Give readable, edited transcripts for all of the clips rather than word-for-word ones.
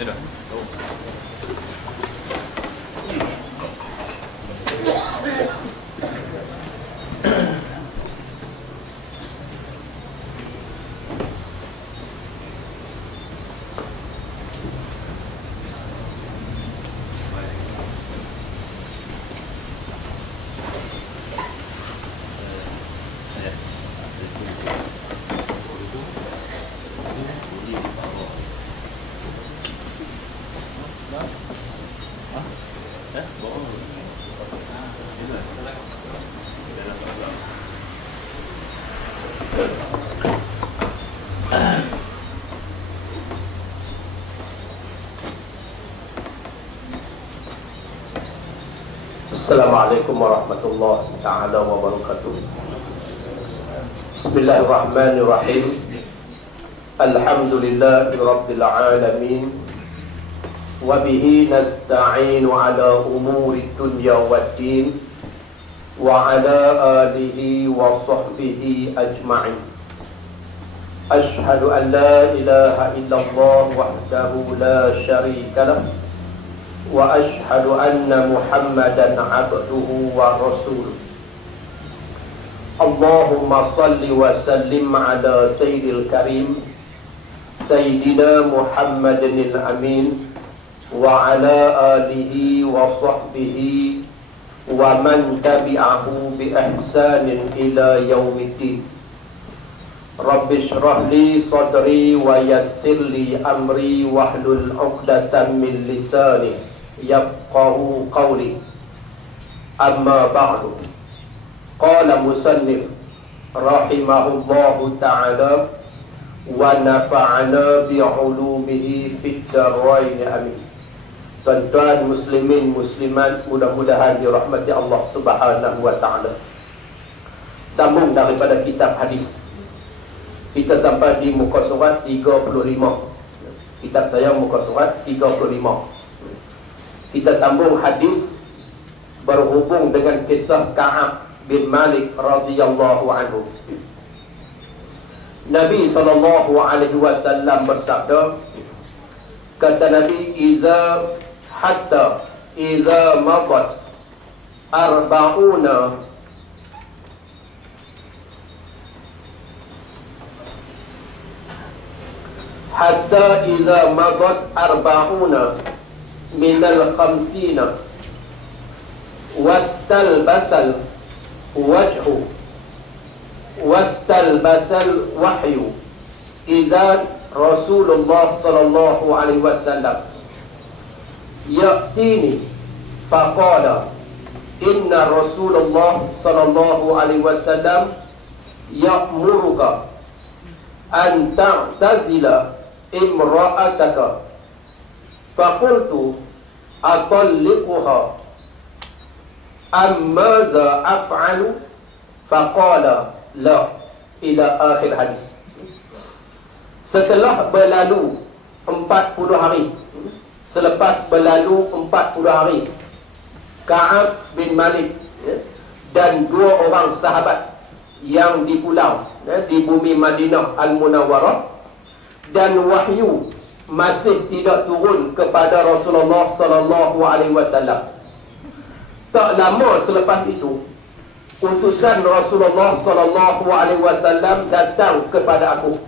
Sudah. Assalamualaikum warahmatullahi ta'ala wabarakatuh. Bismillahirrahmanirrahim. Alhamdulillahi rabbil alamin. Wabihi nasta'inu ala umuri dunya waddin. Wa ala alihi wa sahbihi ajma'in. Ashhadu an la ilaha illallah wahdahu la syarika lah. Wa ashhadu anna Muhammadan abduhu wa rasuluh. Allahumma salli wa sallim ala sayyidil karim Sayyidina Muhammadin al-amin wa ala alihi wa sahbihi wa man tabi'ahu bi ihsanin ila yaumiddin. Rabbi shrah li sadri wa yassir li amri wahlul 'uqdatam min lisani yafqahu qawli. Amma ba'du. Qala musannif rahimahullahu ta'ala wa nafa'ana bi'ulumihi fid darain amin. Tuan-tuan muslimin muslimat, mudah-mudahan dirahmati Allah Subhanahu wa ta'ala. Sambung daripada kitab hadis. Kita sampai di muka surat 35. Kitab saya muka surat 35. Kita sambung hadis berhubung dengan kisah Ka'ab bin Malik radhiyallahu anhu. Nabi sallallahu alaihi wasallam bersabda, kata Nabi, iza madat arba'una hatta iza madat arba'una minal khamsina wastalbasal wajhu wastalbasal wahyu idza Rasulullah sallallahu alaihi wasallam ya'tini faqala inna Rasulullah sallallahu alaihi wasallam ya'muruka an ta'tazila imra'ataka. Faqultu atalliquha amma za af'alu? Faqala la, ila akhir hadis. Setelah berlalu 40 hari, selepas berlalu 40 hari, Ka'ab bin Malik dan dua orang sahabat yang di pulau, di bumi Madinah Al-Munawwarah, dan wahyu masih tidak turun kepada Rasulullah sallallahu alaihi wasallam. Tak lama selepas itu, utusan Rasulullah sallallahu alaihi wasallam datang kepada aku.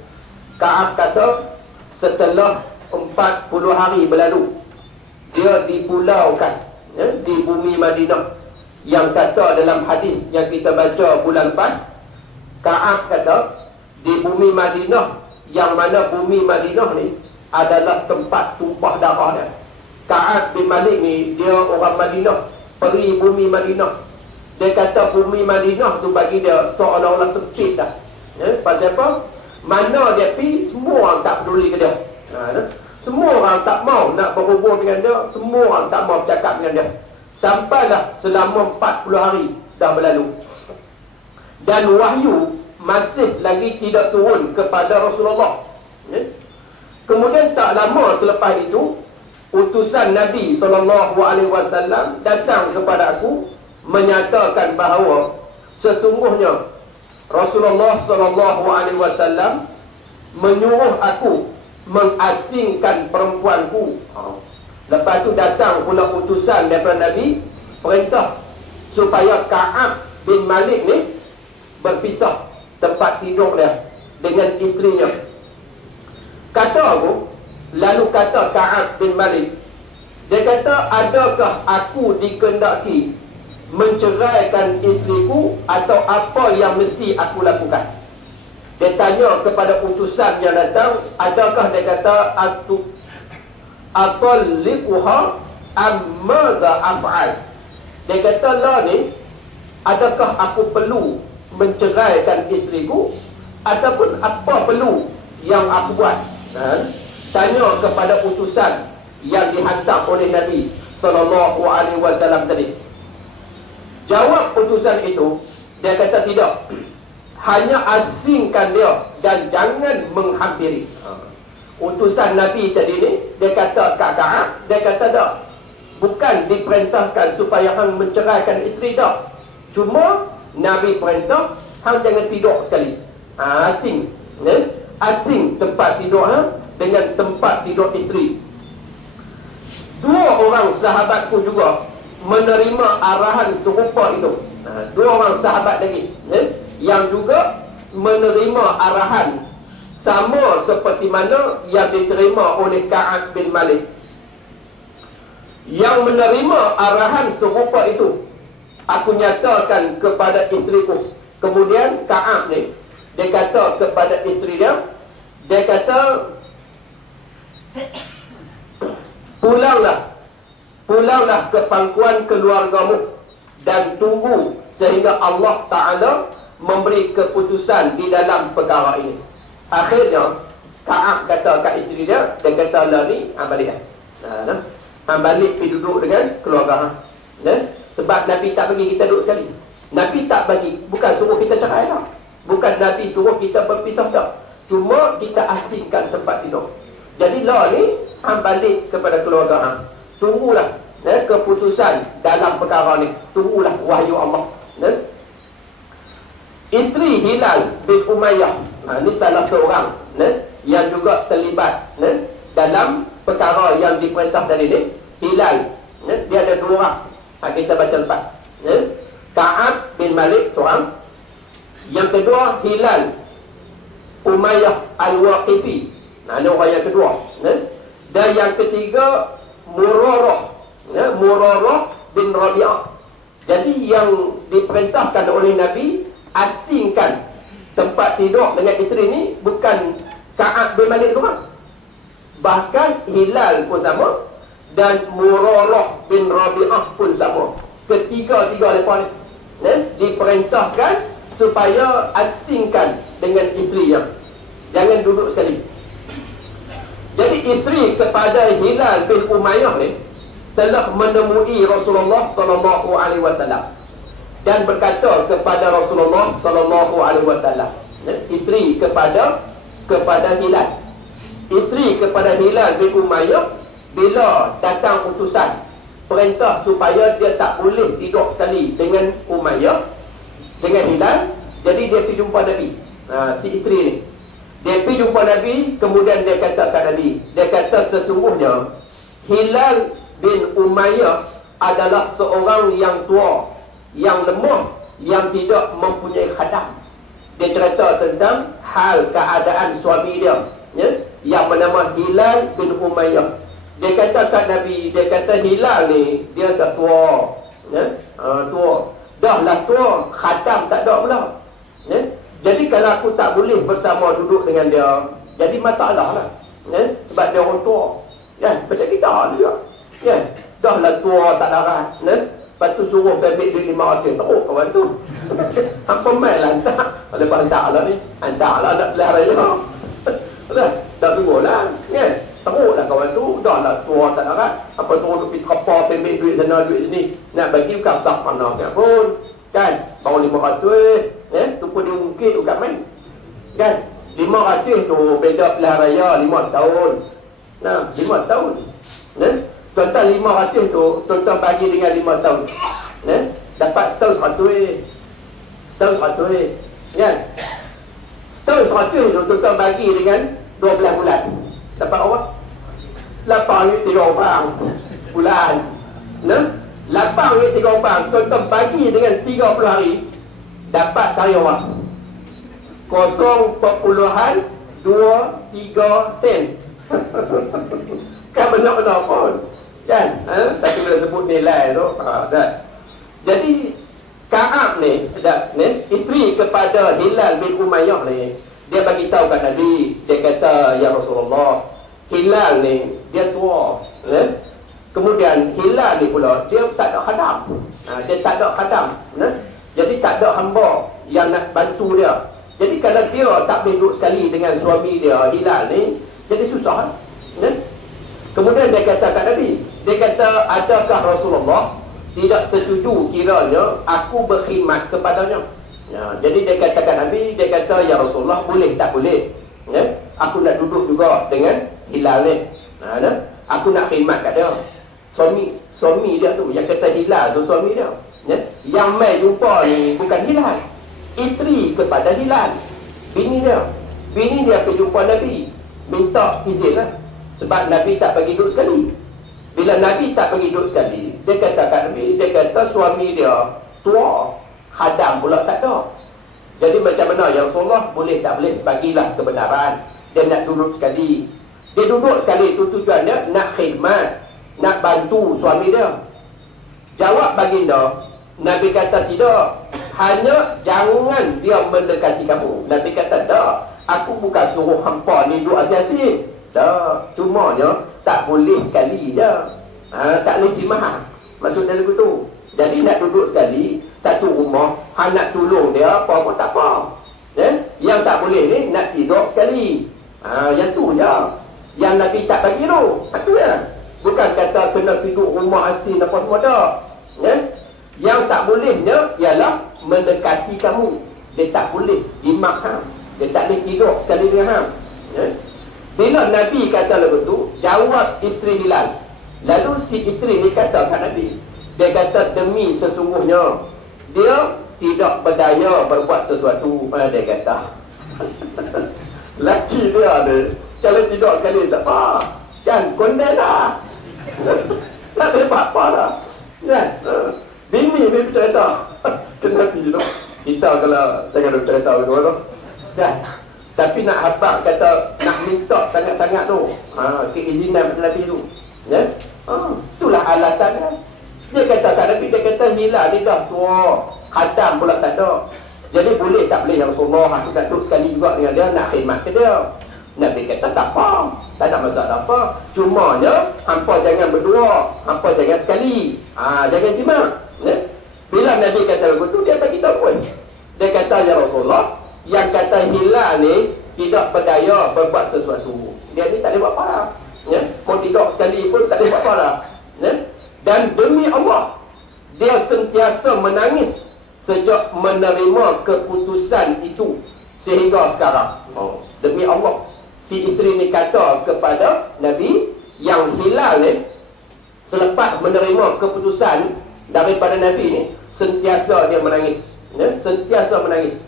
Ka'ab kata, setelah 40 hari berlalu, dia dipulaukan di bumi Madinah. Yang kata dalam hadis yang kita baca bulan 4, Ka'ab kata, di bumi Madinah, yang mana bumi Madinah ni adalah tempat tumpah darah dia. Ka'ab bin Malik ni, dia orang Madinah, peri bumi Madinah. Dia kata bumi Madinah tu bagi dia seolah-olah sempit dah. Pasal apa? Mana dia pergi, semua orang tak peduli ke dia. Semua orang tak mau nak berhubung dengan dia, semua orang tak mau bercakap dengan dia. Sampailah selama 40 hari dah berlalu, dan wahyu masih lagi tidak turun kepada Rasulullah. Kemudian tak lama selepas itu, utusan Nabi SAW datang kepada aku, menyatakan bahawa sesungguhnya Rasulullah SAW menyuruh aku mengasingkan perempuanku. Lepas tu datang pula utusan daripada Nabi, perintah supaya Ka'ab bin Malik ni berpisah tempat tidur dia dengan isterinya. Kata aku, lalu kata Ka'ab bin Malik, dia kata, adakah aku dikehendaki menceraikan isteriku atau apa yang mesti aku lakukan? Dia tanya kepada utusan yang datang, adakah, dia kata, atalliquha ammaza af'al. Dia kata, lah ni, adakah aku perlu menceraikan isteriku ataupun apa perlu yang aku buat? Tanya kepada utusan yang dihantar oleh Nabi SAW tadi. Jawab utusan itu, dia kata tidak, hanya asingkan dia dan jangan menghampiri. Utusan Nabi tadi ni, dia kata kat Ka'ab, dia kata tak, bukan diperintahkan supaya hang menceraikan isteri dah. Cuma Nabi perintah hang jangan tidur sekali. Asing, asing tempat tidur hang dengan tempat tidur isteri. Dua orang sahabatku juga menerima arahan serupa itu. Dua orang sahabat lagi yang juga menerima arahan sama seperti mana yang diterima oleh Ka'ab bin Malik. Yang menerima arahan serupa itu, aku nyatakan kepada isteriku. Kemudian Ka'ab ni, dia kata kepada isteri dia, dia kata, pulanglah ke pangkuan keluargamu dan tunggu sehingga Allah Ta'ala memberi keputusan di dalam perkara ini. Akhirnya Ka'ab kata kat isteri dia, dia kata, lah ni, balik balik pergi duduk dengan keluarga. Sebab Nabi tak bagi kita duduk sekali. Nabi tak bagi, bukan suruh kita cerai dah. Bukan Nabi suruh kita berpisah dah. Cuma kita asingkan tempat tidur. Jadi lah ni, balik kepada keluarga. Tunggulah keputusan dalam perkara ni. Tunggulah wahyu Allah. Isteri Hilal bin Umayyah, ini salah seorang yang juga terlibat dalam perkara yang diperintah tadi ni. Hilal, dia ada dua orang. Kita baca lepas. Ka'ab bin Malik seorang. Yang kedua Hilal Umayyah Al-Waqifi. Ini orang yang kedua. Dan yang ketiga Murarah bin Rabi'ah. Jadi yang diperintahkan oleh Nabi asingkan tempat tidur dengan isteri ni bukan Ka'ab bin Malik seorang. Bahkan Hilal pun sama dan Murarah bin Rabi'ah pun sama. Ketiga-tiga mereka ni diperintahkan supaya asingkan dengan isterinya. Jangan duduk sekali. Jadi isteri kepada Hilal bin Umayyah ni telah menemui Rasulullah SAW dan berkata kepada Rasulullah SAW, isteri kepada Hilal. Isteri kepada Hilal bin Umayyah, bila datang utusan perintah supaya dia tak boleh tidur sekali dengan Umayyah, dengan Hilal, jadi dia pergi jumpa Nabi. Si isteri ni, dia pergi jumpa Nabi. Kemudian dia kata kat Nabi, dia kata sesungguhnya Hilal bin Umayyah adalah seorang yang tua, yang lemah, yang tidak mempunyai khadam. Dia cerita tentang hal keadaan suami dia, yang bernama Hilal bin Umayyah. Dia kata kat Nabi, dia kata Hilal ni dia dah tua, tua, dah lah tua, khadam tak ada pula. Jadi kalau aku tak boleh bersama duduk dengan dia, jadi masalah lah. Sebab dia orang tua, macam kita juga. Dah lah tua, tak larat. Lepas tu suruh bebek duit 500, teruk kawan tu. Hampa main lah hantar. Lepas hantar lah ni, hantar lah nak pelihara je. Dah tunggu lah. Teruk lah kawan tu. Dah lah tua, tak larat. Apa suruh pergi terapa, bebek duit sana, duit sini. Nak bagi bukan besar mana pun. Kan? Baru 500. Tu pun dia ungkit bukan main. Kan? 500 tu beda pelihara raya 5 tahun. 5 tahun. Total 500 tu, total bagi dengan 5 tahun. Dapat setahun 100. Setahun 100. Kan? Setahun 100 tu total bagi dengan 12 bulan. Dapat orang 8 ringgit 3 orang bulan. Nah, 8 ringgit 3 orang, tuan-tuan bagi dengan 30 hari, dapat saya orang 0.23 sen. Kan benar-benar pun kan, tapi bila sebut nilai tu jadi Ka'ab ni, isteri kepada Hilal bin Umayyah ni, dia bagi tahu kat Nabi, dia kata, ya Rasulullah, Hilal ni dia tua, kemudian Hilal ni pula dia tak ada khadam, dia tak ada khadam, jadi tak ada hamba yang nak bantu dia. Jadi kalau dia tak boleh duduk sekali dengan suami dia Hilal ni, jadi susah. Kemudian dia kata kat Nabi, dia kata, adakah Rasulullah tidak setuju kiranya aku berkhidmat kepadanya? Jadi dia kata kat Nabi, dia kata, ya Rasulullah, boleh tak boleh? Aku nak duduk juga dengan Hilal ni, aku nak khidmat kat dia. Suami dia tu, yang kata Hilal tu suami dia, yang mai jumpa ni bukan Hilal, isteri kepada Hilal, bini dia pergi jumpa Nabi, minta izin lah. Sebab Nabi tak bagi duduk sekali. Bila Nabi tak bagi duduk sekali, dia kata kat Nabi, dia kata suami dia tua, khadam pula tak ada. Jadi macam mana ya Rasulullah, boleh tak boleh? Bagilah kebenaran. Dia nak duduk sekali. Dia duduk sekali itu tujuannya nak khidmat, nak bantu suami dia. Jawab baginda, Nabi kata tidak, hanya jangan dia mendekati kamu. Nabi kata tak, aku bukan suruh hampa ni duduk asyik-asyik. Tak, cumanya tak boleh sekali je, tak boleh jimah. Maksud dia begitu. Jadi nak duduk sekali satu rumah, nak tolong dia apa pun tak apa. Yang tak boleh ni nak tidur sekali. Yang tu je yang Nabi tak bagi tu. Itu ya. Bukan kata kena tidur rumah asin apa semua dah. Yang tak bolehnya ialah mendekati kamu. Dia tak boleh jimah, dia tak boleh tidur sekali dengan Bila Nabi kata begitu, jawab isteri Hilal. Lalu si isteri ni kata kat Nabi, dia kata, demi sesungguhnya dia tidak berdaya berbuat sesuatu. Dia kata laki dia ni kalau tidak sekali tak apa, kan konden lah. Tak boleh apa-apa lah kan. Bini ni bercerita ke Nabi tu, kita kalau jangan bercerita begitu kan. Tapi nak habaq kata nak minta sangat-sangat tu, keizinan Nabi tu, itulah alasannya. Dia kata kat Nabi, dia kata Hilal ni dah tua, khadam pula tak ada. Jadi boleh tak boleh ya Rasulullah, aku nak duduk sekali juga dengan dia, nak khidmat ke dia. Nabi kata tak apa, tak ada masalah apa, cumanya hampa jangan berdua, hampa jangan sekali, jangan jimat. Bila Nabi kata begitu, dia bagi tahu pun, dia kata ya Rasulullah, yang kata Hilal ni tidak berdaya berbuat sesuatu, dia ni tak boleh buat apa lah. Mau tidur sekali pun tak boleh buat apa lah. Dan demi Allah, dia sentiasa menangis sejak menerima keputusan itu sehingga sekarang. Demi Allah, si isteri ni kata kepada Nabi, yang Hilal ni selepas menerima keputusan daripada Nabi ni, sentiasa dia menangis, sentiasa menangis.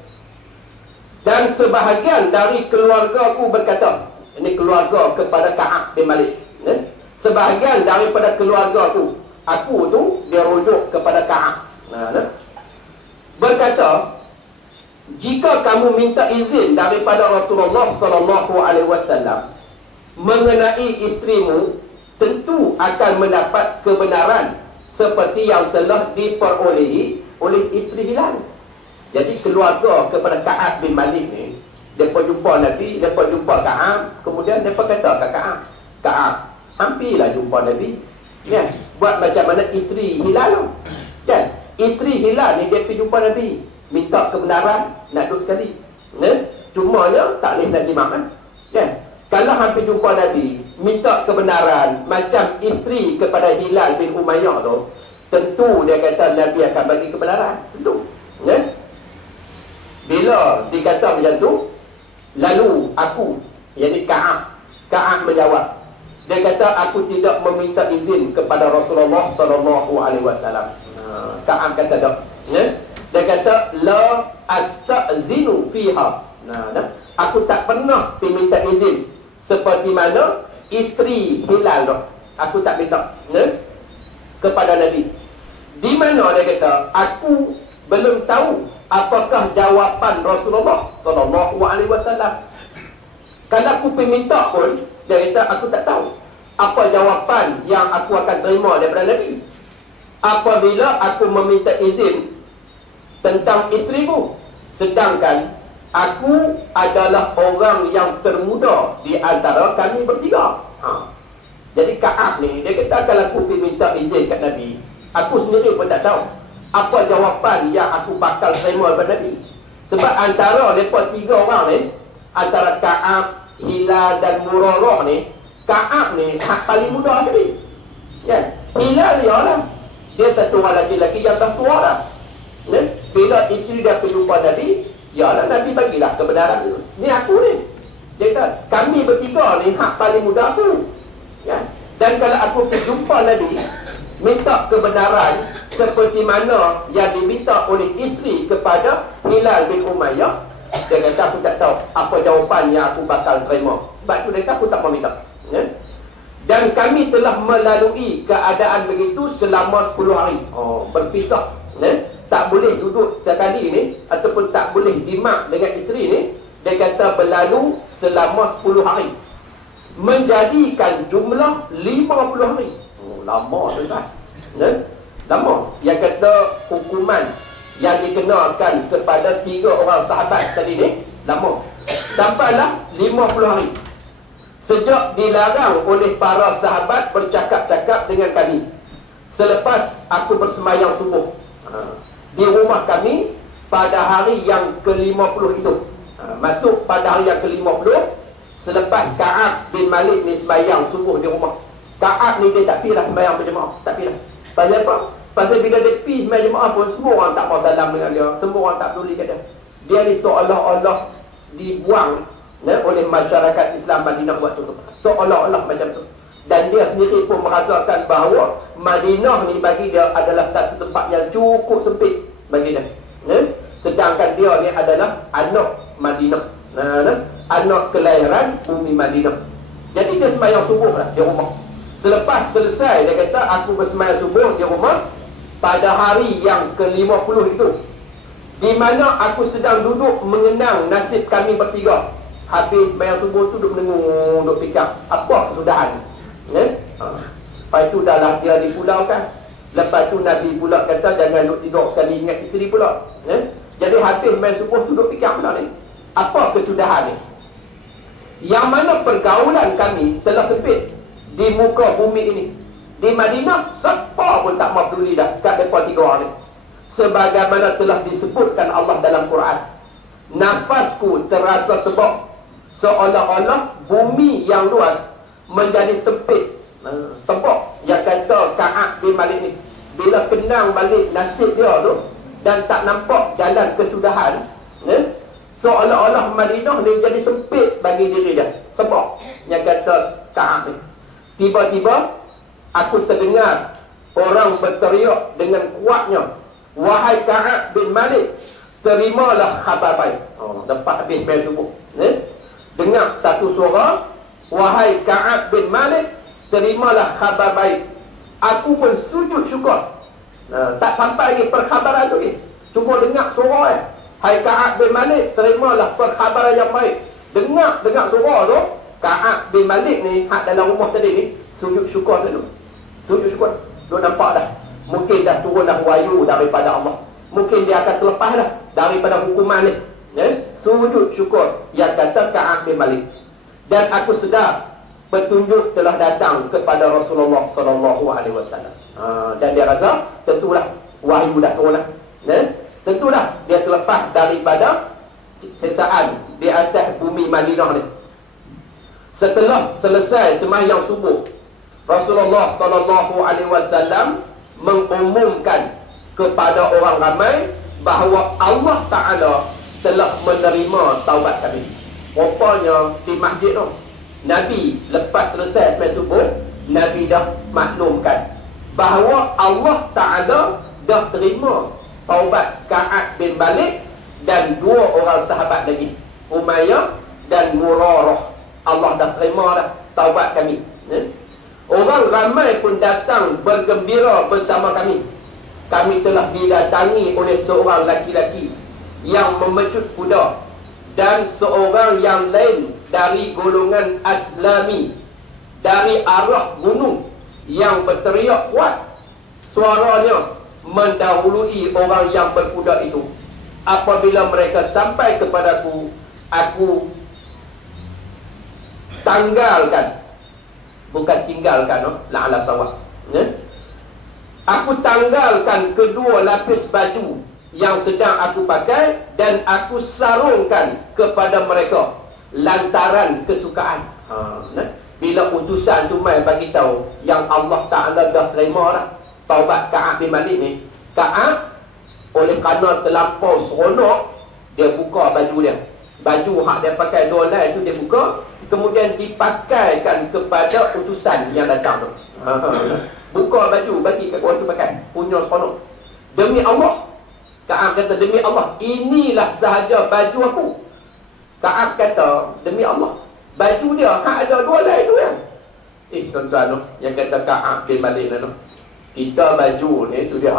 Dan sebahagian dari keluarga aku berkata, ini keluarga kepada Ka'ab bin Malik, sebahagian daripada keluarga aku tu dia rujuk kepada Ka'ab, berkata, jika kamu minta izin daripada Rasulullah sallallahu alaihi wasallam mengenai isterimu, tentu akan mendapat kebenaran seperti yang telah diperolehi oleh isteri Hilal. Jadi keluarga kepada Ka'ab bin Malik ni, mereka jumpa Nabi, mereka jumpa Ka'ab, kemudian mereka kata kat Ka'ab, hampirlah jumpa Nabi, kan? Buat macam mana isteri Hilal, kan? Isteri Hilal ni dia pergi jumpa Nabi, minta kebenaran, nak duduk sekali, cumanya tak boleh nak jimat, kan? Kalau hampir jumpa Nabi, minta kebenaran macam isteri kepada Hilal bin Umayyah tu, tentu dia kata Nabi akan bagi kebenaran, tentu, kan? Bila dikata macam tu, lalu aku, yakni Ka'ab menjawab, dia kata, aku tidak meminta izin kepada Rasulullah sallallahu alaihi wasallam. Ka'ab kata tak, dia kata la astazinu fiha, aku tak pernah minta izin seperti mana isteri Hilal tu. Aku tak minta kepada Nabi. Di mana dia kata, aku belum tahu apakah jawapan Rasulullah sallallahu alaihi wasallam. Kalau aku pergi minta pun, dia kata aku tak tahu apa jawapan yang aku akan terima daripada Nabi apabila aku meminta izin tentang isteriku, sedangkan aku adalah orang yang termuda di antara kami bertiga. Jadi Ka'ab ni, dia kata kalau aku pergi minta izin kat Nabi, aku sendiri pun tak tahu apa jawapan yang aku bakal terima daripada Nabi. Sebab antara mereka tiga orang ni, antara Ka'ab, Hilal dan Murarah ni, Ka'ab ni hak paling muda tadi. Ya, Hilal dia lah, dia satu orang lelaki yang dah tua dah. Bila isteri dia berjumpa Nabi, ya lah Nabi bagilah kebenaran itu. Ni aku ni. Dia kata, kami bertiga ni hak paling muda aku. Ya. Dan kalau aku berjumpa Nabi, minta kebenaran seperti mana yang diminta oleh isteri kepada Hilal bin Umayyah, dia kata aku tak tahu apa jawapan yang aku bakal terima. Sebab tu dia kata aku tak mau minta. Ya. Dan kami telah melalui keadaan begitu selama 10 hari. Berpisah. Ya. Tak boleh duduk sekali ni, ataupun tak boleh jima' dengan isteri ni. Dia kata berlalu selama 10 hari, menjadikan jumlah 50 hari. Lama tu kan. Lama. Yang kata hukuman yang dikenakan kepada 3 orang sahabat tadi ni lama. Sampailah 50 hari. Sejak dilarang oleh para sahabat bercakap-cakap dengan kami selepas aku bersemayang subuh di rumah kami pada hari yang ke-50 itu. Masuk pada hari yang ke-50 selepas Ka'ab bin Malik ni sembahyang subuh di rumah. Ka'ab ni dia tak pergi lah sembahyang berjemaah. Tak pergi lah. Pasal apa? Pasal bila dia pergi sembahyang jemaah pun, semua orang tak mau salam dengan dia. Semua orang tak peduli kat dia. Dia ni seolah-olah dibuang oleh masyarakat Islam Madinah waktu tu. Seolah-olah macam tu. Dan dia sendiri pun merasakan bahawa Madinah ni bagi dia adalah satu tempat yang cukup sempit bagi dia. Sedangkan dia ni adalah anak Madinah. Anak kelahiran bumi Madinah. Jadi dia sembahyang subuh lah di rumah. Selepas selesai, dia kata aku bersembahyang subuh di rumah pada hari yang ke-50 itu, di mana aku sedang duduk mengenang nasib kami bertiga. Habis sembahyang subuh tu duduk mendengung, duduk fikir apa kesudahan. Lepas tu dah lah dia dipulaukan. Lepas tu Nabi pula kata jangan duduk tidur sekali ingat isteri pula. Jadi habis main subuh tu duduk fikir pula ni, apa kesudahan ni, yang mana pergaulan kami telah sempit di muka bumi ini. Di Madinah, siapa pun tak mau peduli dah kat mereka 3 orang ni. Sebagaimana telah disebutkan Allah dalam Quran, nafasku terasa sebab seolah-olah bumi yang luas menjadi sempit. Sebab yang kata Ka'ab bin Malik ni, bila kenang balik nasib dia tu dan tak nampak jalan kesudahan, seolah-olah Madinah ni jadi sempit bagi diri dia. Sebab yang kata Ka'ab ni, tiba-tiba aku terdengar orang berteriak dengan kuatnya, wahai Ka'ab bin Malik, terimalah khabar baik. Dapat habis main subuh. Dengar satu suara, wahai Ka'ab bin Malik, terimalah khabar baik. Aku pun sujud syukur. Tak sampai lagi perkhabaran tu ni, cuma dengar suara hai Ka'ab bin Malik, terimalah perkhabaran yang baik. Dengar suara tu, Ka'ab bin Malik ni hak dalam rumah tadi ni sujud syukur dulu. Sujud syukur. Dia nampak dah, mungkin dah turun dah wahyu daripada Allah. Mungkin dia akan terlepas dah daripada hukuman ni. Sujud syukur yang kata Ka'ab bin Malik. Dan aku sedar petunjuk telah datang kepada Rasulullah sallallahu alaihi wasallam. Dan dia rasa tentulah wahyu dah turun lah. Tentulah dia terlepas daripada siksaan di atas bumi Madinah ni. Setelah selesai sembahyang subuh, Rasulullah sallallahu alaihi wasallam mengumumkan kepada orang ramai bahawa Allah Ta'ala telah menerima taubat kami. Rupanya di masjid tu, Nabi lepas selesai sembahyang subuh, Nabi dah maklumkan bahawa Allah Ta'ala dah terima taubat Ka'ab bin Malik dan 2 orang sahabat lagi, Umayyah dan Murarah. Allah dah terima dah taubat kami. Orang ramai pun datang bergembira bersama kami. Kami telah didatangi oleh seorang laki-laki yang memecut kuda dan seorang yang lain dari golongan Aslami dari arah gunung yang berteriak kuat. Suaranya mendahului orang yang berkuda itu. Apabila mereka sampai kepadaku, aku tanggalkan, bukan tinggalkan, la'ala sawah. Aku tanggalkan kedua lapis baju yang sedang aku pakai dan aku sarungkan kepada mereka lantaran kesukaan. Bila utusan tu mai bagi tahu yang Allah Ta'ala dah terima dah taubat Ka'ab bin Malik ni, Ka'ab oleh kerana terlampau seronok, dia buka baju dia. Baju hak dia pakai dua lain tu dia buka, kemudian dipakaikan kepada utusan yang datang tu. Buka baju bagi kat orang tu pakai, punya seronok. Demi Allah, Ka'ab kata, demi Allah, inilah sahaja baju aku. Ka'ab kata, demi Allah, baju dia hak ada dua lain tu kan. Tuan-tuan, yang kata Ka'ab bin Malik tu, kita baju ni tu dia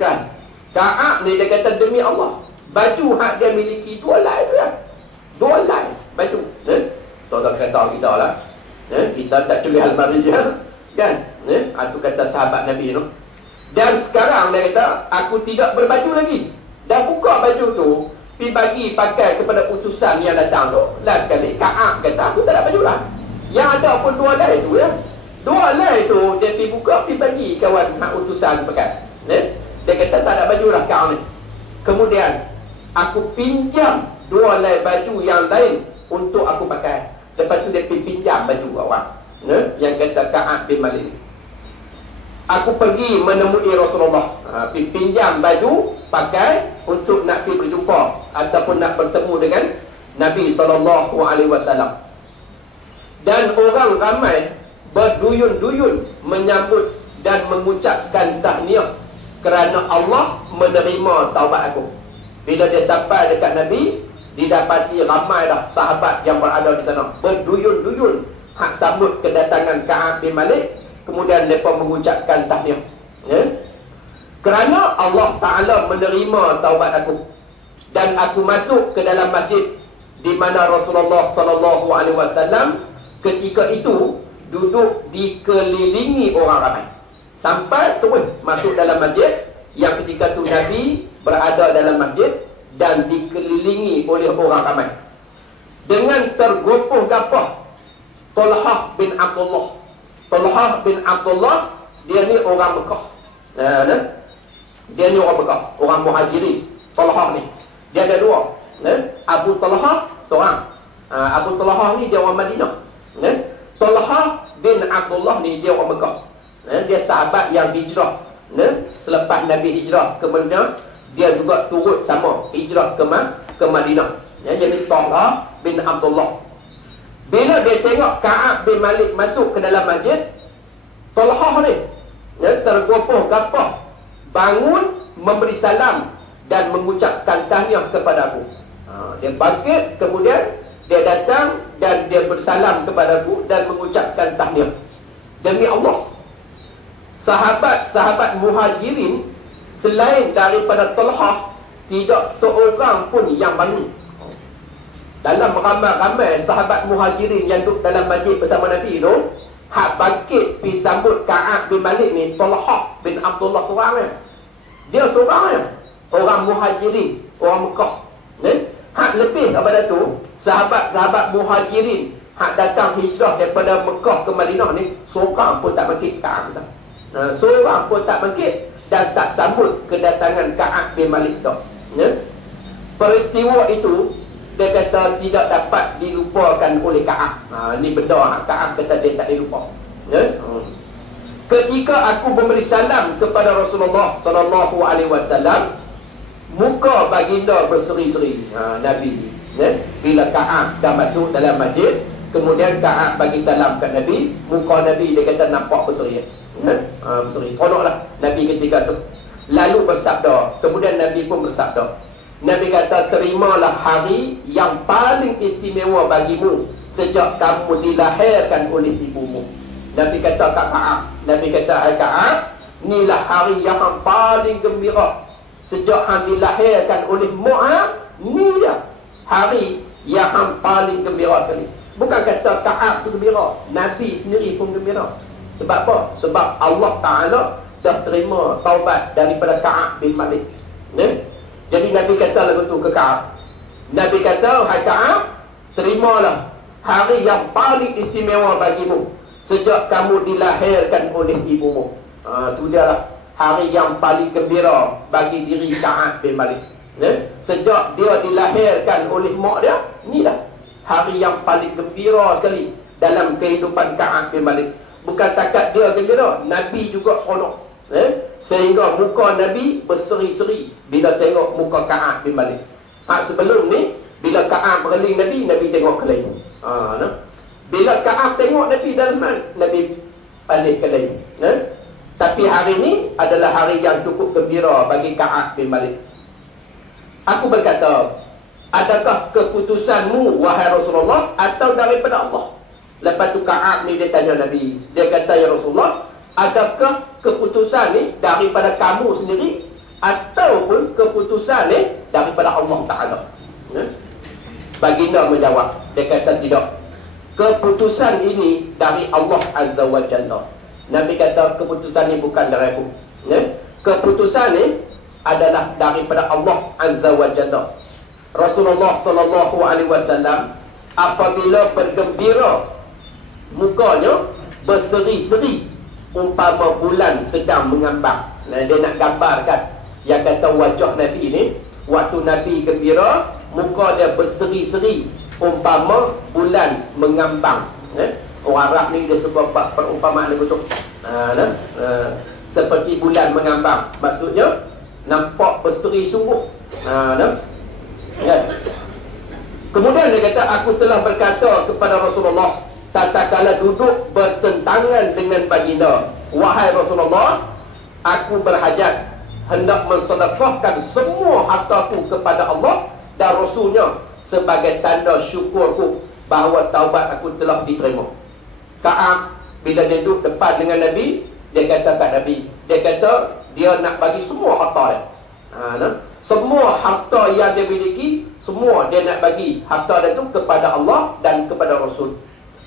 kan. Ka'ab ni dia kata demi Allah, baju hak dia miliki dua lain tu kan. Dua lain baju. Tuan-tuan kata kita lah, kita tak curi almari dia kan. Itu kata sahabat Nabi tu. Dan sekarang dia kata, aku tidak berbaju lagi. Dah buka baju tu, pergi bagi pakai kepada utusan yang datang tu. Last sekali Ka'ab kata, aku tak ada baju lah. Yang ada pun dua lain tu ya. Dua lain tu dia pergi buka, pergi bagi kawan hak utusan pakai. Dia kata tak ada baju lah kau ni. Kemudian aku pinjam dua lain baju yang lain untuk aku pakai. Lepas tu dia pergi pinjam baju kawan, yang kata Ka'ab bin Malik. Aku pergi menemui Rasulullah, pergi pinjam baju pakai untuk nak pergi berjumpa ataupun nak bertemu dengan Nabi SAW. Dan orang ramai berduyun-duyun menyambut dan mengucapkan tahniah kerana Allah menerima taubat aku. Bila dia sampai dekat Nabi, didapati ramai dah sahabat yang berada di sana berduyun-duyun hak sambut kedatangan Ka'ab bin Malik. Kemudian mereka mengucapkan tahniah, kerana Allah Ta'ala menerima taubat aku. Dan aku masuk ke dalam masjid di mana Rasulullah SAW ketika itu duduk dikelilingi orang ramai. Sampai terus masuk dalam masjid, yang ketika itu Nabi berada dalam masjid dan dikelilingi oleh orang ramai. Dengan tergopoh-gapoh Talhah bin Abdullah. Talhah bin Abdullah, dia ni orang Mekah. Dia ni orang Mekah, orang Muhajirin. Talhah ni, dia ada dua. Abu Talhah seorang. Abu Talhah ni dia orang Madinah. Talhah bin Abdullah ni dia orang Mekah. Dia sahabat yang hijrah. Selepas Nabi hijrah ke Madinah, dia juga turut sama hijrah ke Madinah. Jadi Talhah bin Abdullah. Bila dia tengok Ka'ab bin Malik masuk ke dalam masjid, Talhah ni tergopoh-gapoh bangun memberi salam dan mengucapkan tahniah kepada aku. Dia bangkit, kemudian dia datang dan dia bersalam kepada aku dan mengucapkan tahniah. Demi Allah, sahabat-sahabat Muhajirin selain daripada Talhah, tidak seorang pun yang bangun. Dalam ramai-ramai sahabat Muhajirin yang duduk dalam masjid bersama Nabi tu, hak bangkit pergi sambut Ka'ab bin Malik ni Talhah bin Abdullah seorang. Dia seorang orang Muhajirin, orang Mekah. Hak lebih daripada tu, sahabat-sahabat Muhajirin hak datang hijrah daripada Mekah ke Madinah ni, seorang pun tak bangkit Ka'ab tu. Seorang pun tak bangkit dan tak sambut kedatangan Ka'ab bin Malik tu. Peristiwa itu dia kata tidak dapat dilupakan oleh Ka'ab. Ini benda Ka'ab kata dia tak dilupa. Ketika aku memberi salam kepada Rasulullah SAW, muka baginda berseri-seri. Nabi bila Ka'ab dah masuk dalam masjid, kemudian Ka'ab bagi salam kat Nabi, muka Nabi dia kata nampak berseri. Berseri, seronoklah Nabi ketika tu. Lalu bersabda, kemudian Nabi pun bersabda, Nabi kata, terimalah hari yang paling istimewa bagimu sejak kamu dilahirkan oleh ibumu. Nabi kata kat Ka'ab, Nabi kata, hai Ka'ab, inilah hari yang paling gembira. Sejak hang dilahirkan oleh Mu'ad, ni dia hari yang paling gembira sekali. Bukan kata Ka'ab tu gembira, Nabi sendiri pun gembira. Sebab apa? Sebab Allah Ta'ala dah terima taubat daripada Ka'ab bin Malik. Jadi Nabi kata lagu tu ke Ka'ab, Nabi kata, hai Ka'ab, terimalah hari yang paling istimewa bagimu sejak kamu dilahirkan oleh ibumu. Tu dia lah hari yang paling gembira bagi diri Ka'ab bin Malik. Sejak dia dilahirkan oleh mak dia, ni dah hari yang paling gembira sekali dalam kehidupan Ka'ab bin Malik. Bukan takat dia gembira, Nabi juga seronok. Sehingga muka Nabi berseri-seri bila tengok muka Ka'ab bin Malik. Sebelum ni, bila Ka'ab berling Nabi, Nabi tengok ke lain. Bila Ka'ab tengok Nabi dalam Nabi balik ke lain. Tapi hari ni adalah hari yang cukup gembira bagi Ka'ab bin Malik. Aku berkata, adakah keputusanmu wahai Rasulullah atau daripada Allah? Lepas tu Ka'ab ni dia tanya Nabi. Dia kata, ya Rasulullah, adakah keputusan ni daripada kamu sendiri ataupun keputusan ni daripada Allah Ta'ala? Baginda menjawab, dia kata tidak, keputusan ini dari Allah Azza wa Jalla. Nabi kata keputusan ni bukan dari aku. Keputusan ni adalah daripada Allah Azza wa Jalla. Rasulullah sallallahu alaihi wasallam apabila bergembira, mukanya berseri-seri umpama bulan sedang mengambang. Dia nak gambarkan yang kata wajah Nabi ni, waktu Nabi gembira, muka dia berseri-seri umpama bulan mengambang. Orang Arab ni dia sebut perumpamaan lagu tu. Seperti bulan mengambang. Maksudnya nampak berseri sungguh. Kemudian dia kata, aku telah berkata kepada Rasulullah tatkala duduk bertentangan dengan baginda, wahai Rasulullah, aku berhajat hendak mensedekahkan semua hartaku kepada Allah dan Rasulnya sebagai tanda syukurku bahawa taubat aku telah diterima. Ka'ab bila dia duduk depan dengan Nabi, dia kata kat Nabi, dia kata dia nak bagi semua harta dia. Semua harta yang dia miliki, semua dia nak bagi harta dia tu kepada Allah dan kepada Rasul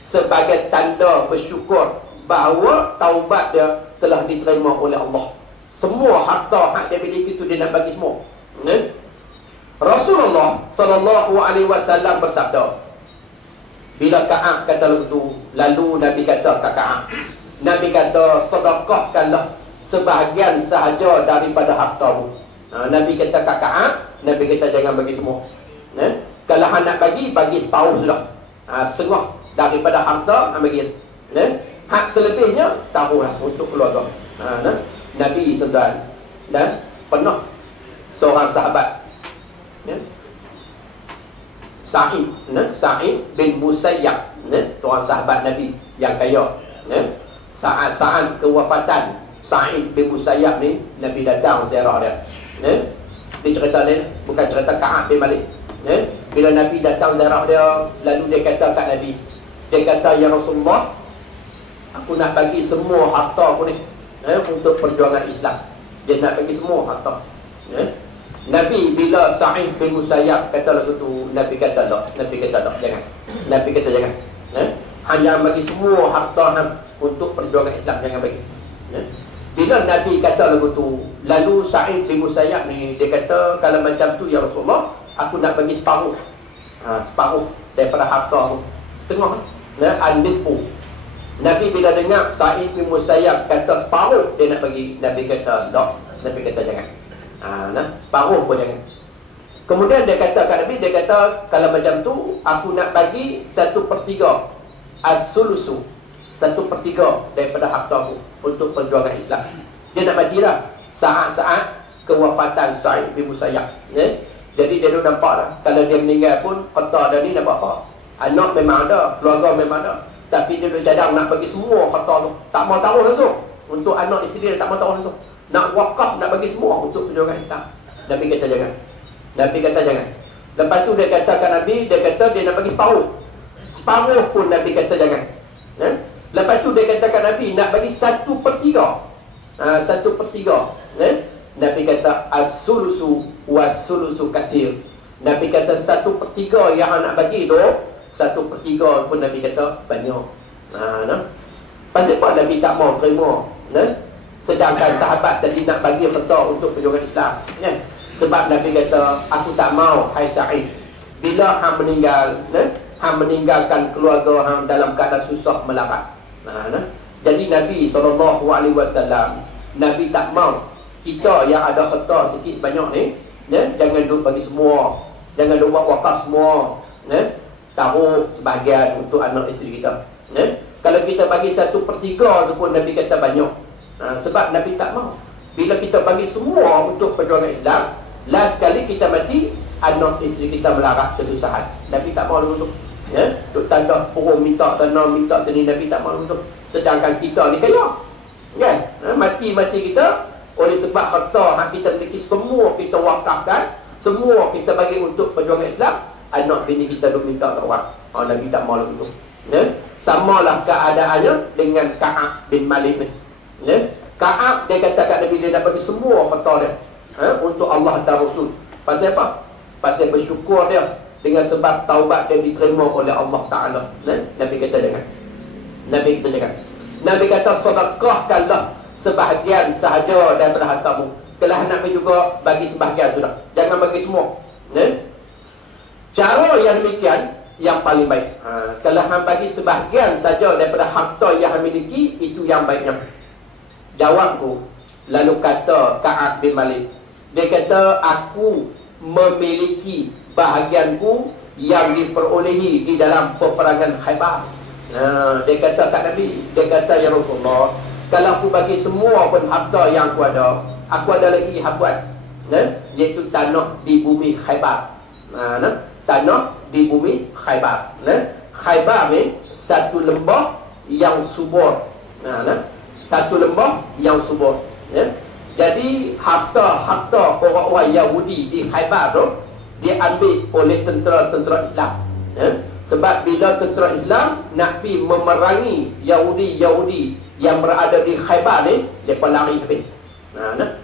sebagai tanda bersyukur bahawa taubat dia telah diterima oleh Allah. Semua harta hak dia miliki tu dia nak bagi semua. Rasulullah sallallahu alaihi wasallam bersabda, bila Ka'ab kata begitu, lalu Nabi kata kat Ka'ab, Nabi kata, sedekahkanlah sebahagian sahaja daripada hartamu. Nabi kata kat Ka'ab, Nabi kata jangan bagi semua. Kalau hang nak bagi separuh sudah. Setengah daripada harta hang bagi. Hak selebihnya taruhlah untuk keluarga. Nabi tuan dan pernah seorang sahabat, Sa'id bin Musayyab, seorang sahabat Nabi yang kaya. Saat kewafatan Sa'id bin Musayyab ni, Nabi datang ziarah dia. Dia cerita lain, bukan cerita Ka'ab bin Malik. Bila Nabi datang ziarah dia, lalu dia kata kat Nabi, dia kata, ya Rasulullah, aku nak bagi semua harta aku ni untuk perjuangan Islam. Dia nak bagi semua harta. Nabi bila Sa'id bin Musayyab kata lagu tu, Nabi kata tak, jangan. Nabi kata jangan. Hanya bagi semua harta untuk perjuangan Islam, jangan bagi. Bila Nabi kata lagu tu, lalu Sa'id bin Musayyab ni dia kata, kalau macam tu ya Rasulullah, aku nak bagi separuh. Separuh daripada harta aku. Setengah. Al-nisfu. Nabi bila dengar Sa'id bin Musayyab kata separuh dia nak bagi, Nabi kata tak. Nabi kata jangan. Separuh pun jangan. Kemudian dia kata kat Nabi, dia kata kalau macam tu aku nak bagi 1/3 as-sulusu, 1/3 daripada hartaku untuk perjuangan Islam. Dia nak bagilah saat-saat kewafatan Sa'id bin Musayyab. Jadi dia dah nampak lah, kalau dia meninggal pun harta dia ni nak buat apa? Anak memang ada, keluarga memang ada, tapi dia duk cadang nak bagi semua harta tu. Tak mau taruh langsung untuk anak isteri dia, tak mau taruh langsung. Nak wakaf, nak bagi semua untuk perjuangan Islam. Nabi kata jangan. Nabi kata jangan. Lepas tu dia kata kat Nabi, dia kata dia nak bagi separuh separuh pun Nabi kata jangan. Lepas tu dia katakan Nabi nak bagi 1/3. 1/3. Nabi kata as-sulusu was-sulusu kasir. Nabi kata 1/3 yang nak bagi tu, 1/3 pun Nabi kata banyak. Pasal apa Nabi tak mau terima? Sedangkan sahabat tadi nak bagi harta untuk perjuangan Islam. Sebab Nabi kata, aku tak mau, hai Sa'id, bila hang meninggal, hang meninggalkan keluarga hang dalam keadaan susah melarat. Jadi Nabi SAW, Nabi tak mau kita yang ada harta sikit sebanyak ni, jangan duk bagi semua, jangan duk buat wakaf semua, taruh sebahagian untuk anak isteri kita. Kalau kita bagi 1/3 tu pun Nabi kata banyak. Sebab Nabi tak mau. Bila kita bagi semua untuk perjuangan Islam, last kali kita mati, anak isteri kita melarat kesusahan. Nabi tak mau untuk. Duk tanda burung minta sana, minta sini, Nabi tak mau untuk. Sedangkan kita ni kaya. Kan? Mati-mati kita oleh sebab harta yang kita miliki semua kita wakafkan, semua kita bagi untuk perjuangan Islam, anak bini kita duk minta kat orang. Nabi tak mau untuk. Samalah keadaannya dengan Ka'ab bin Malik ni. Ka'ab dia kata kat Nabi dia nak bagi semua harta dia untuk Allah dan Rasul. Pasal apa? Pasal bersyukur dia dengan sebab taubat dia diterima oleh Allah Ta'ala. Nabi kata jangan. Nabi kata sedekahkanlah sebahagian sahaja daripada hartamu. Kalau Nabi juga bagi sebahagian sudah. Jangan bagi semua. Cara yang demikian yang paling baik. Kalau hang bagi sebahagian saja daripada harta yang hang miliki, itu yang baiknya. Jawabku, lalu kata Ka'ab bin Malik, dia kata aku memiliki bahagianku yang diperolehi di dalam peperangan Khaybar. Dia kata kat Nabi, dia kata ya Rasulullah, kalau aku bagi semua pun harta yang aku ada lagi habuan, iaitu tanah di bumi Khaybar. Tanah di bumi Khaybar. Khaybar ni satu lembah yang subur. Satu lembah yang subur. Jadi harta orang-orang Yahudi di Khaybar tu diambil oleh tentera-tentera Islam. Sebab bila tentera Islam nak pergi memerangi Yahudi yang berada di Khaybar ni, mereka lari ke sini.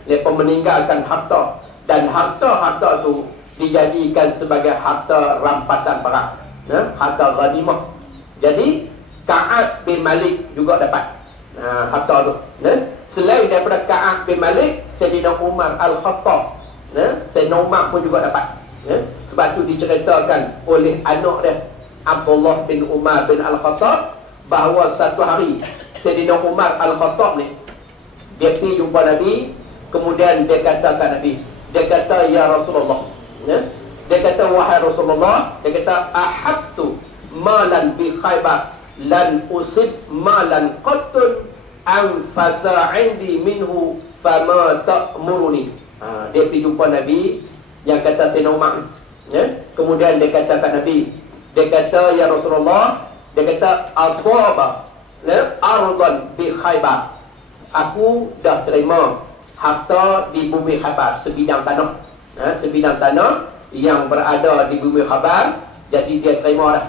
Mereka meninggalkan harta. Dan harta-harta tu dijadikan sebagai harta rampasan perang, harta ghanimah. Jadi Ka'ab bin Malik juga dapat harta tu. Selain daripada Ka'ab bin Malik, Sayyidina Umar Al-Khattab, Sayyidina Umar pun juga dapat. Sebab tu diceritakan oleh anak dia Abdullah bin Umar bin Al-Khattab bahawa satu hari Sayyidina Umar Al-Khattab ni dia pergi jumpa Nabi, kemudian dia kata kat Nabi, dia kata ya Rasulullah, dia kata wahai Rasulullah, dia kata ahabtu malan bi Khaybar lan usib malan qattun anfasa indi minhu fama ta'muruni. Dia pergi jumpa Nabi yang kata Sayyidina Umar, kemudian dia kata kat Nabi, dia kata ya Rasulullah, dia kata asaba ardan bi Khaybar, aku dah terima harta di bumi Khaybar, sebidang tanah, sebidang tanah yang berada di bumi Khaybar, jadi dia terima dah.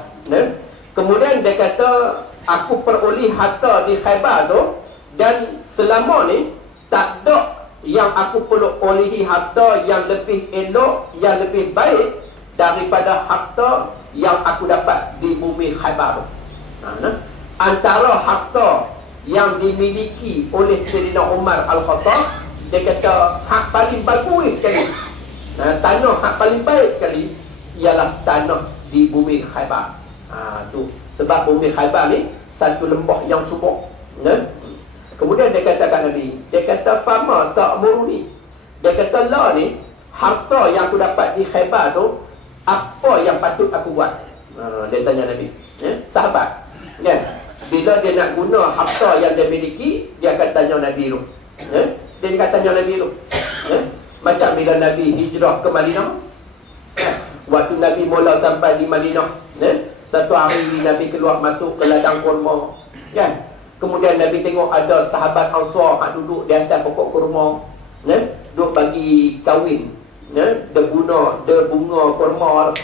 Kemudian dia kata aku peroleh harta di Khaybar tu, dan selama ni tak ada yang aku perlu olehi harta yang lebih elok, yang lebih baik daripada harta yang aku dapat di bumi Khaybar tu. Antara harta yang dimiliki oleh Sayyidina Umar Al-Khattab, dia kata hak paling bagus sekali, tanah hak paling baik sekali ialah tanah di bumi Khaybar. Tu sebab bumi Khaybar ni satu lembah yang subur. Kemudian dia kata kat Nabi, dia kata fama ta'muruni, dia kata la ni harta yang aku dapat di Khaybar tu, apa yang patut aku buat? Dia tanya Nabi. Sahabat bila dia nak guna harta yang dia miliki, dia akan tanya Nabi tu. Dia akan tanya Nabi tu. Macam bila Nabi hijrah ke Madinah, waktu Nabi mula sampai di Madinah, satu hari Nabi keluar masuk ke ladang kurma, kan? Kemudian Nabi tengok ada sahabat Ansar yang duduk di atas pokok kurma, duk bagi kahwin, dia bunga kurma,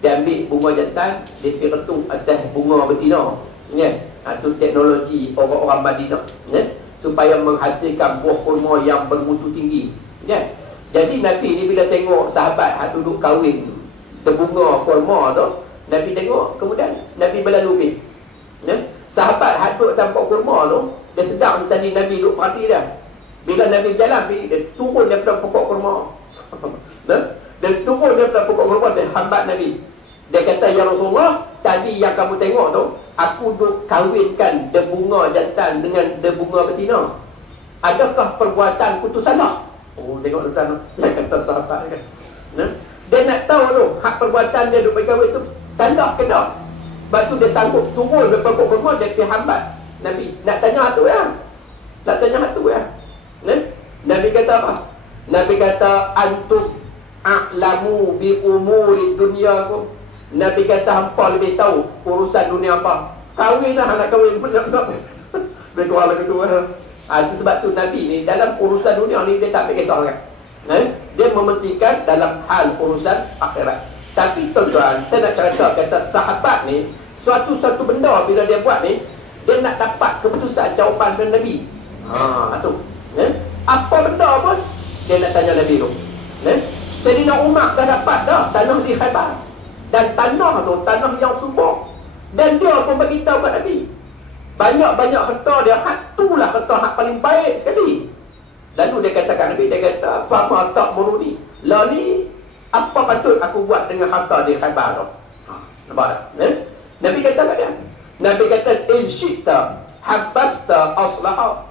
dia ambil bunga jantan, dia pergi retuk atas bunga betina, ya. Itu teknologi orang-orang Madinah, ya, supaya menghasilkan buah kurma yang bermutu tinggi, ya. Jadi Nabi ni bila tengok sahabat hak duduk kahwin terbunga kurma tu, Nabi tengok, kemudian Nabi berlalu, ya. Sahabat hak duduk atas pokok kurma tu, dia sedang tadi Nabi duduk perhati dah. Bila Nabi berjalan, dia turun daripada pokok kurma. Dia turun daripada pokok kurma, dia hambat Nabi. Dia kata, ya Rasulullah, tadi yang kamu tengok tu, aku duk kahwinkan debunga jantan dengan debunga betina. Adakah perbuatanku tu salah? Oh, tengok tuan-tuan, dia kata sahabat kan. Dia nak tahu tu, hak perbuatan dia duk berkahwin tu salah ke tak? Sebab tu dia sanggup turun daripada pokok kurma, dia pergi hambat Nabi. Nak tanya hatu ya? Nak tanya hatu ya? Nabi kata apa? Nabi kata, antum a'lamu bi umuri dunyakum. Nabi kata, hampa lebih tahu urusan dunia apa. Kahwin lah, nak kahwin pun nak berdoa lagi tu. Itu sebab tu Nabi ni dalam urusan dunia ni dia tak ambil kisah kan. Dia mementingkan dalam hal urusan akhirat. Tapi tuan-tuan, saya nak cerita, kata sahabat ni, suatu benda bila dia buat ni, dia nak dapat keputusan jawapan dari Nabi. Tu. Apa benda pun dia nak tanya Nabi tu. Sayyidina Umar dah dapat dah tanah di Khaybar. Dan tanah tu tanah yang subur. Dan dia pun bagi tahu kat Nabi. Banyak-banyak harta dia, hak itulah harta hak paling baik sekali. Lalu dia kata kat Nabi, dia kata, fama ta'muruni. Lah ni apa patut aku buat dengan harta di Khaybar tu? Nampak tak? Nabi kata kat dia. Nabi kata, in syi'ta habasta aslaha.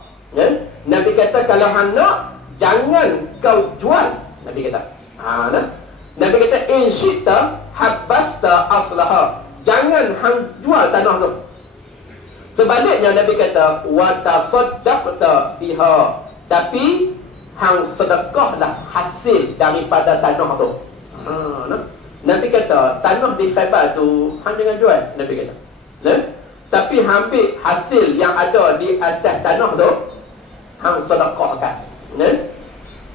Nabi kata, kalau hang nak, jangan kau jual. Nabi kata. Nabi kata, in syi'ta habasta aslaha. Jangan hang jual tanah tu. Sebaliknya Nabi kata, wa tasaddaqta biha. Tapi hang sedekahlah hasil daripada tanah tu. Nabi kata, tanah di Khaybar tu hang jangan jual. Nabi kata. Tapi ambil hasil yang ada di atas tanah tu, hang sedekahkan.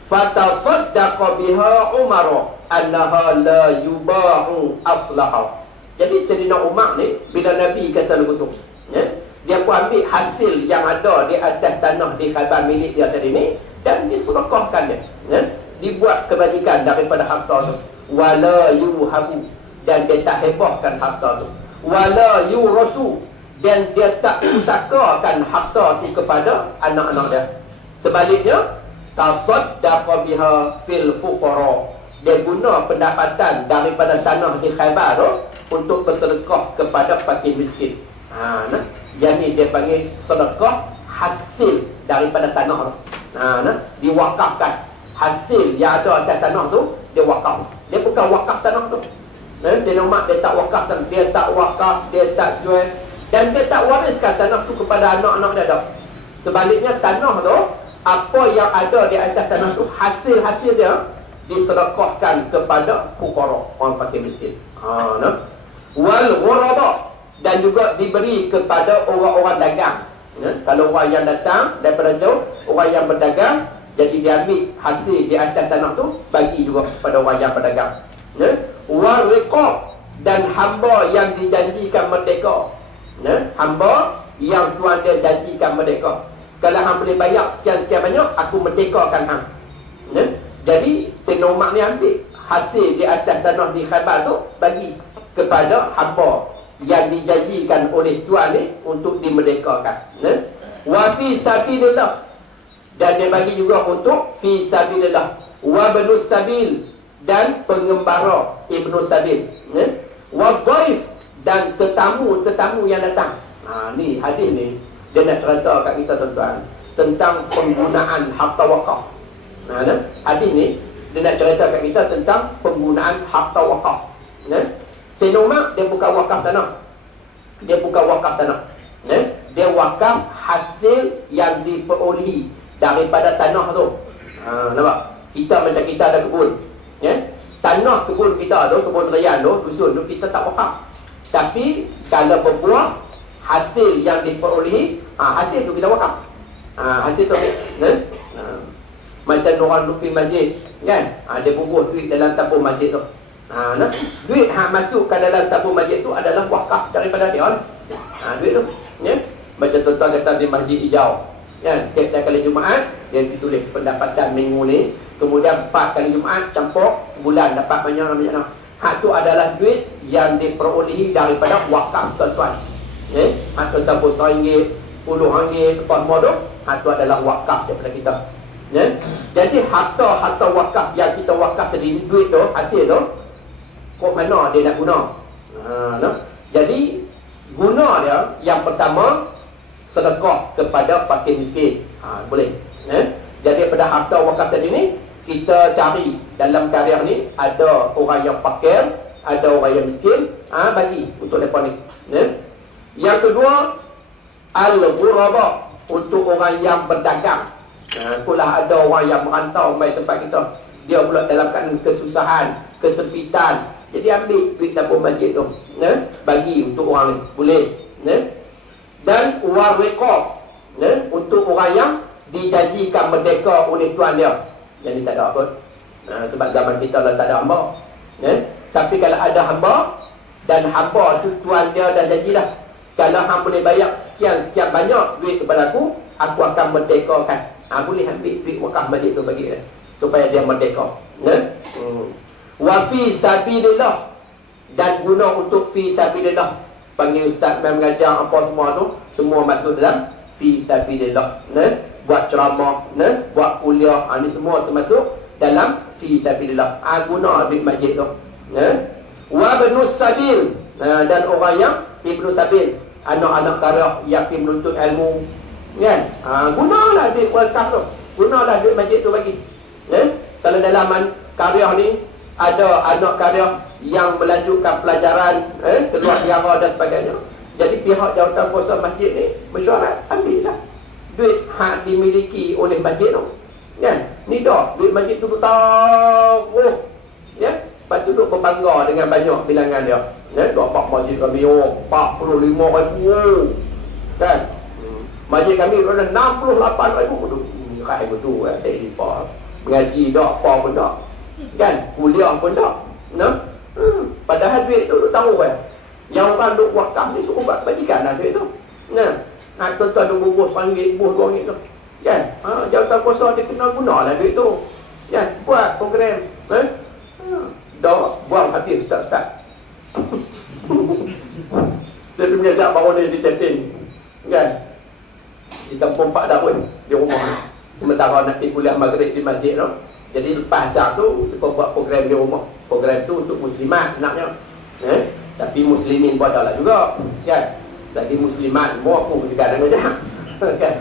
Fatasaddaqa biha Umar annaha la yuba'u aslaha. Jadi Sayyidina Umar ni, bila Nabi kata lagu tu, dia pun ambil hasil yang ada di atas tanah di Khaybar milik dia tadi ni, dan disedekahkan dia. Dibuat kebajikan daripada harta tu. Wala yuhabu, dan dia tak hebahkan harta tu. Wala yurasu, dan dia tak pusakakan harta tu kepada anak-anak dia. Sebaliknya, tasaddaqa biha fil fuqara. Dia guna pendapatan daripada tanah di Khaybar tu untuk bersedekah kepada fakir miskin. Jadi dia panggil sedekah hasil daripada tanah tu. Diwakafkan. Hasil yang ada atas tanah tu, dia wakaf. Dia bukan wakaf tanah tu. Sayyidina Umar dia tak wakaf tanah, dia tak wakaf, dia tak jual, dan dia tak wariskan tanah tu kepada anak-anak dia dah. Sebaliknya tanah tu, apa yang ada di atas tanah tu, hasil-hasil dia disedekahkan kepada fuqara, orang fakir miskin. Wal ghuraba, dan juga diberi kepada orang-orang dagang. Kalau orang yang datang daripada jauh, orang yang berdagang, jadi dia ambil hasil di atas tanah tu, bagi juga kepada orang yang berdagang. Wal riqab, dan hamba yang dijanjikan merdeka. Hamba yang Tuhan dia janjikan merdeka. Kalau hang boleh bayar sekian-sekian banyak, aku merdekakan hang. Jadi Sayyidina Umar ni ambil hasil di atas tanah di Khaybar tu, bagi kepada hamba yang dijanjikan oleh Tuhan ni untuk dimerdekakan. Wa fi sabilillah, dan dia bagi juga untuk fi sabilillah. Wa ibnus sabil, dan pengembara ibnu sabil. Wa dhaif, dan tetamu yang datang. Ni hadis ni dia nak cerita kat kita tuan-tuan tentang penggunaan harta wakaf. Hadis ni dia nak cerita kat kita tentang penggunaan harta wakaf. Sayyidina Umar dia bukan wakaf tanah. Dia bukan wakaf tanah. Dia wakaf hasil yang diperolehi daripada tanah tu. Nampak? Kita macam kita ada kebun. Tanah kebun kita tu, kebun raya tu, dusun tu, kita tak wakaf. Tapi kalau berbuah, hasil yang diperolehi, hasil tu kita wakaf. Hasil tu macam orang lupi masjid kan, dia bubuh duit dalam tabung masjid tu. Nah, duit hak masuk ke dalam tabung masjid tu adalah wakaf daripada dia lah. Duit tu, ya. Macam tuan-tuan kata di Masjid Hijau, ya, setiap kali Jumaat dia ditulis pendapatan minggu ni, kemudian 4 kali Jumaat campur sebulan dapat banyak. Hak tu adalah duit yang diperolehi daripada wakaf tuan-tuan. Ya, hak tuan-tuan pun RM1, RM10, apa semua tu, hak tu adalah wakaf daripada kita. Ya. Jadi harta wakaf yang kita wakaf tadi, duit tu, hasil tu, kok mana dia nak guna? Jadi guna dia yang pertama sedekah kepada fakir miskin. Boleh. Jadi pada harta wakaf tadi ni, kita cari dalam karya ni ada orang yang fakir, ada orang yang miskin, bagi untuk mereka ni. Yang kedua, al-ghuraba, untuk orang yang berdagang. Itulah ada orang yang merantau mai tempat kita, dia pula dalam keadaan kesusahan, kesempitan, jadi ambil duit dapur masjid tu, bagi untuk orang ni, boleh. Dan wariqab, untuk orang yang dijanjikan merdeka oleh tuan dia, yang dia tak ada apa. Sebab zaman kita lah tak ada hamba. Tapi kalau ada hamba, dan hamba tu tuan dia dah janjilah, kalau hang boleh bayar sekian banyak duit kepada aku akan merdekakan. Boleh ambil duit wakaf masjid tu bagi dia, supaya dia merdeka. Wa fi sabilillah, dan guna untuk fi sabilillah. Panggil ustaz mai mengajar apa semua tu, semua masuk dalam fi sabilillah. Buat ceramah, buat kuliah, ni semua termasuk dalam fi sabilillah. Guna duit masjid tu. Wa ibnus sabil, dan orang yang ibnu sabil, anak-anak karya yang pergi menuntut ilmu, kan? Gunalah duit wakaf tu, gunalah duit masjid tu bagi. Kalau dalam karya ni ada anak karya yang melanjutkan pelajaran, keluar negara dan sebagainya, jadi pihak jawatan kuasa masjid ni mesyuarat, ambillah duit hak dimiliki oleh masjid tu, kan? Ni dah duit masjid tu taruh, ya. Lepas tu duk berbangga dengan banyak bilangan dia. Dapat masjid kami 45,000, kan? Masjid kami ada 68,000 tu. Rai betul, tak lupa. Mengaji dak, apa pun dak, kan? Kuliah pun dak. Padahal duit tu tahu kan. Yang orang duk wakaf ni suruh buat kebajikan lah duit tu. Tuan-tuan duk bungkus RM1, RM2 tu, kan? Jawatan kuasa dia kena gunalah duit tu, kan? Buat program, dah buang habis ustaz-ustaz. Dia punya jap baru dia ditetin, kan? Di tempung 4 tahun di rumah. Sementara nak pergi kuliah maghrib di masjid tu. Jadi lepas asar tu kita buat program di rumah. Program tu untuk muslimat naknya. Tapi muslimin pun ada lah juga, kan? Jadi muslimat semua pun mesti kadang aja. Kan?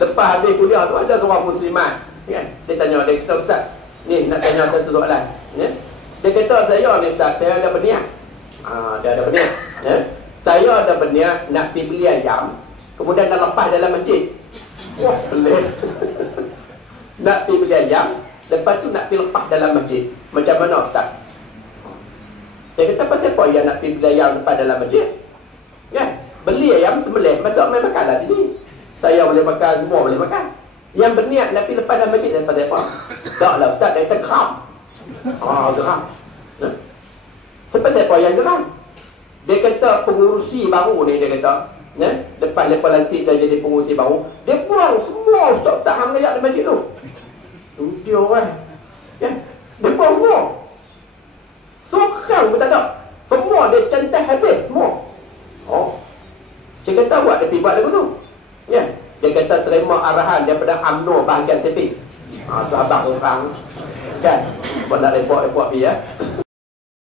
Lepas habis kuliah tu ada seorang muslimat, kan? Dia tanya dia kata, ustaz, ni nak tanya satu soalan, ya? Dia kata, saya ni ustaz, saya ada berniat. Dia ada berniat, ya? Saya ada berniat nak pergi beli ayam, kemudian nak lepas dalam masjid. Wah, boleh. Nak pergi beli ayam, lepas tu nak pergi lepas dalam masjid. Macam mana ustaz? Saya kata, pasal apa yang nak pergi beli ayam lepas dalam masjid? Ya, beli ayam sembelih, masuk main makan lah sini. Saya boleh makan, semua boleh makan. Yang berniat nak pergi lepas dalam masjid, pasal apa? Tak lah ustaz, dia kata geram. Geram. Sebab siapa yang geram? Dia kata pengurusi baru ni, dia kata, lepas lepas lantik dah jadi pengurusi baru, dia buang semua ustaz tak hang ayat di masjid tu. Dia orang, ya, dia buang semua. Seorang pun tak ada. Semua dia centang habis semua. Saya kata buat, dia pergi buat lagu tu, ya. Dia kata terima arahan daripada UMNO bahagian Tepi. Tu abang orang, kan? Buat nak report dia, ya.